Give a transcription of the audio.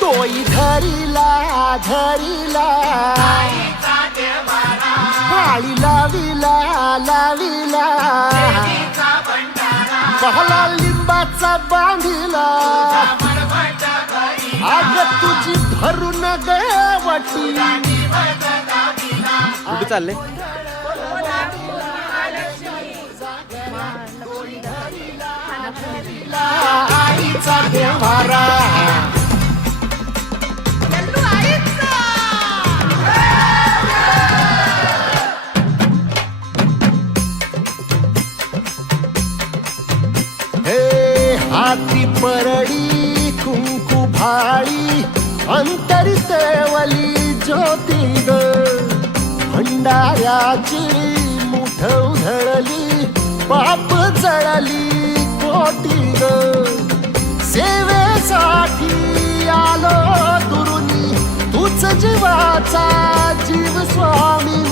डोई धरीला धरीला माळी लाविला लाविला पहला लिंबाचा बांधिला आग तुझी भरून गवटी कुठे चालले? आईचा देवारा हाती परडी कुंकू भाळी अंतरित वली ज्योती ग भंडाऱ्याची मुठ उधळली पाप जळली कोटी ग सेवेसाठी आलो दुरुनी तूच जीवाचा जीव स्वामी